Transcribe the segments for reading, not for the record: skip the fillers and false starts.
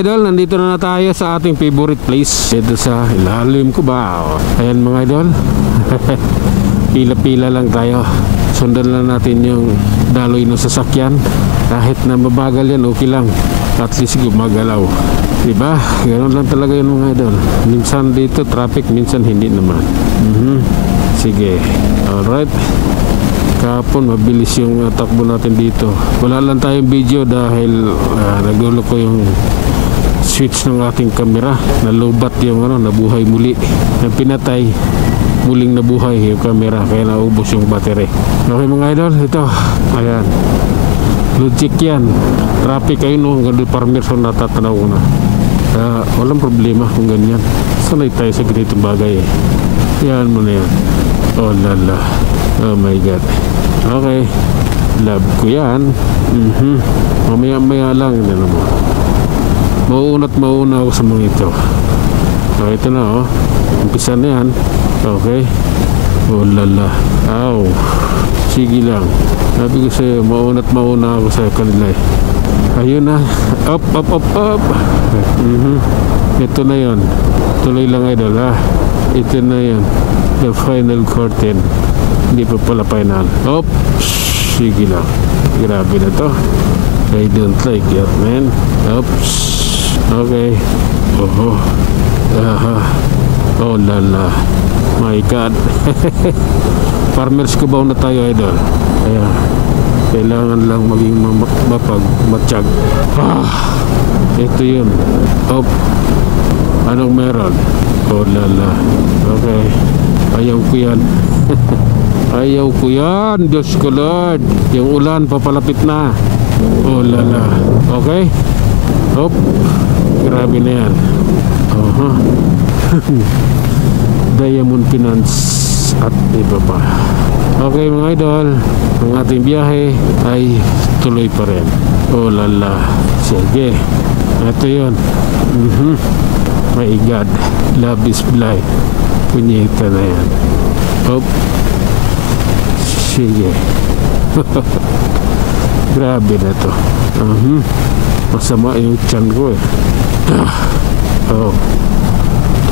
idol, nandito na tayo sa ating favorite place. Dito sa ilalim ko ba? Ayan mga idol. Pila-pila lang tayo. Sundan lang natin yung daloy ng sasakyan. Kahit na mabagal yan, okay lang. At least gumagalaw. Diba? Ganoon lang talaga yun mga idol. Minsan dito traffic, minsan hindi naman. Sige. Alright. Kahapon mabilis yung takbo natin dito. Wala lang tayong video dahil nagulo ko yung switch ng ating camera. Nalubat yung nabuhay muli. Nang pinatay, muling nabuhay yung camera, kaya naubos yung battery. Okay mga idol, ito. Ayan. Logic yan. Traffic ayun hanggang Parmerson natatanaw ko na. Walang problema kung ganyan. Sanay tayo sa ganitong bagay eh. Yan mo na yan. Oh lala. Oh my god. Okay. Love ko yan. Mamaya lang. Mauna ako sa mga ito. So ito na oh. Umpisa na yan. Okay. Oh lala. Ow. Sige lang. Sabi ko sa'yo, mauna ako sa kanila eh. Ayun na. Up. Ito na yon. Tuloy lang idol ha. Ito na yon. The final curtain. Hindi pa pala final. Oops. Sige lang. Grabe na to. I don't like it man. Oops. Okay. Oh lala. My god. Farmers ko ba na tayo idol? Ayan. Kailangan lang maging matiyag. Ito yun. Anong meron? Oh lala. Okay. Ayaw ko yan. Ayaw ko yan. Diyos ko Lord. Yung ulan papalapit na. Oh lala. Okay. Grabe na yan. Diamond Finance at iba pa. Okay mga idol, ang ating biyahe ay tuloy pa rin. Oh lala. Sige. Ito yun. My god. Love is blind. Punyeta na yan. Sige. Grabe na to. Masama yung tiyan ko eh.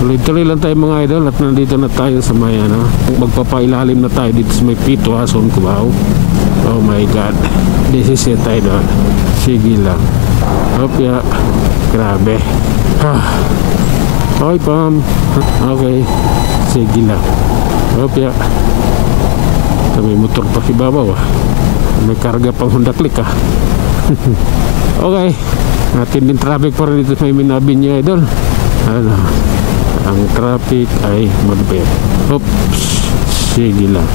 Tuloy-tuloy lang tayo mga idol at nandito na tayo sa may magpapailalim na tayo dito sa may Pito Hason Cubao. Oh my god. This is it idol. Sige lang. Yeah. Grabe. Okay pam. Okay. Sige lang. Yeah. May motor pa si babaw may karga pang Honda Click Okay. Natin din traffic pa rin dito sa may Minabi niya idol. Ang traffic ay magbet. Oops. Sige lang.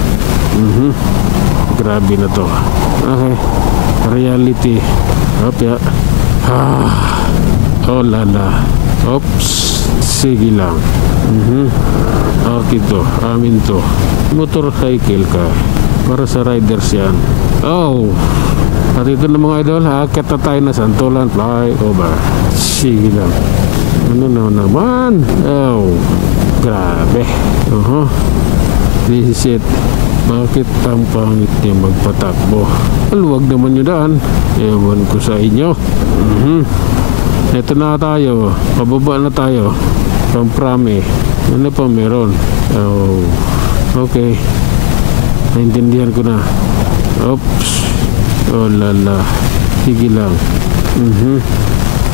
Grabe na to. Okay. Reality. Yeah. Oh lala. Oops. Sige lang. Okay to. Amin to. Motorcycle ka. Para sa riders yan. Oh. At ito na mga idol. Akit na tayo na Santolan flyover. Sige lang. Ano na naman? Oh. Grabe. This is it. Bakit ang pangit niya magpatakbo? Maluwag naman yung daan. Ewan ko sa inyo. Ito na tayo. Pababa na tayo. Pamprami. Ano pa meron? Oh. Okay. Naintindihan ko na. Oops. Oh lala. Sige lang.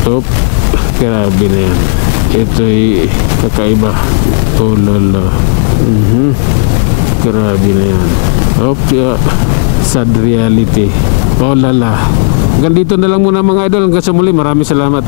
Oops. Grabe na yan. Ito'y kakaiba. Oh lala. Grabe na yan. Yeah. Sad reality. Oh lala. Hanggang dito na lang muna mga idol. Hanggang sa muli. Maraming salamat.